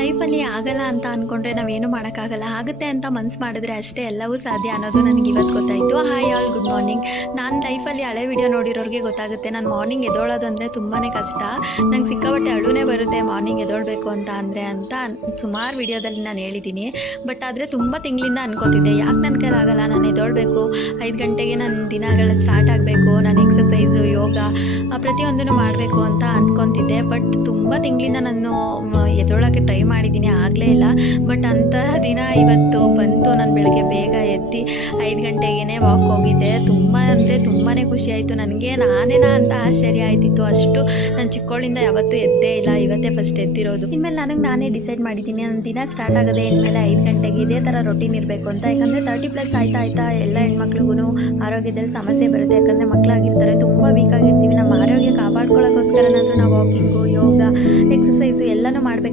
ಲೈಫಲ್ಲಿ ಆಗಲ್ಲ ಅಂತ ಅಂದ್ಕೊಂಡ್ರೆ ನಾವೇನು ಮಾಡೋಕ್ಕಾಗಲ್ಲ, ಆಗುತ್ತೆ ಅಂತ ಮನಸ್ಸು ಮಾಡಿದ್ರೆ ಅಷ್ಟೇ ಎಲ್ಲವೂ ಸಾಧ್ಯ ಅನ್ನೋದು ನನಗೆ ಇವತ್ತು ಗೊತ್ತಾಯಿತು. Hi all, good morning. ನಾನು ಲೈಫಲ್ಲಿ ಹಳೆ ವಿಡಿಯೋ ನೋಡಿರೋರಿಗೆ ಗೊತ್ತಾಗುತ್ತೆ, ನಾನು ಮಾರ್ನಿಂಗ್ ಎದ್ದೋಳೋದು ಅಂದರೆ ತುಂಬಾ ಕಷ್ಟ. ನಂಗೆ ಸಿಕ್ಕಾಪಟ್ಟೆ ಅಳುನೇ ಬರುತ್ತೆ ಮಾರ್ನಿಂಗ್ ಎದ್ದೋಳ್ಬೇಕು ಅಂತ ಸುಮಾರು ವಿಡಿಯೋದಲ್ಲಿ ನಾನು ಹೇಳಿದ್ದೀನಿ. ಬಟ್ ಆದರೆ ತುಂಬ ತಿಂಗಳಿಂದ ಅನ್ಕೋತಿದ್ದೆ, ಯಾಕೆ ನನ್ನ ಕೈಲಾಗಲ್ಲ, ನಾನು ಎದ್ದೋಳ್ಬೇಕು, 5 ಗಂಟೆಗೆ ನನ್ನ ದಿನಗಳು ಸ್ಟಾರ್ಟ್ ಆಗಬೇಕು, ನಾನು ಎಕ್ಸಸೈಸು, ಯೋಗ ಪ್ರತಿಯೊಂದನ್ನು ಮಾಡಬೇಕು ಅಂತ ಅಂದ್ಕೊತಿದ್ದೆ. ಬಟ್ ತುಂಬ ತಿಂಗಳಿಂದ ನಾನು ಎದ್ದೋಳಕ್ಕೆ ಟ್ರೈ ಮಾಡಿದ್ದೀನಿ, ಆಗಲೇ ಇಲ್ಲ. ಬಟ್ ಅಂತಹ ದಿನ ಇವತ್ತು ಬಂತು. ನಾನು ಬೆಳಗ್ಗೆ ಬೇಗ ಎದ್ದು 5 ಗಂಟೆಗೇ ವಾಕ್ ಹೋಗಿದ್ದೆ. ತುಂಬ ಅಂದರೆ ತುಂಬಾ ಖುಷಿ ಆಯಿತು ನನಗೆ. ನಾನೇನಾ ಅಂತ ಆಶ್ಚರ್ಯ ಆಯ್ತಿತ್ತು. ಅಷ್ಟು ನಾನು ಚಿಕ್ಕವಳಿಂದ ಯಾವತ್ತೂ ಎದ್ದೇ ಇಲ್ಲ, ಇವತ್ತೇ ಫಸ್ಟ್ ಎದ್ದಿರೋದು. ಇನ್ಮೇಲೆ ನಾನೇ ಡಿಸೈಡ್ ಮಾಡಿದ್ದೀನಿ, ನನ್ನ ದಿನ ಸ್ಟಾರ್ಟ್ ಆಗೋದೇ ಇನ್ಮೇಲೆ 5 ಗಂಟೆಗೆ ಇದೇ ಥರ ರೊಟೀನ್ ಇರಬೇಕು ಅಂತ. ಯಾಕಂದರೆ 30+ ಆಯ್ತಾ ಎಲ್ಲ ಹೆಣ್ಮಕ್ಳಿಗೂ ಆರೋಗ್ಯದಲ್ಲಿ ಸಮಸ್ಯೆ ಬರುತ್ತೆ. ಯಾಕಂದರೆ ಮಕ್ಕಳಾಗಿರ್ತಾರೆ, ತುಂಬ ವೀಕ್ ಆಗಿರ್ತೀವಿ. ನಮ್ಮ ಆರೋಗ್ಯ ಕಾಪಾಡ್ಕೊಳ್ಳೋಕ್ಕೋಸ್ಕರನಾದರೂ ನಾವು ವಾಕಿಂಗು, ಯೋಗ, ಎಕ್ಸಸೈಸು ಎಲ್ಲನೂ ಮಾಡಬೇಕಾಗುತ್ತೆ.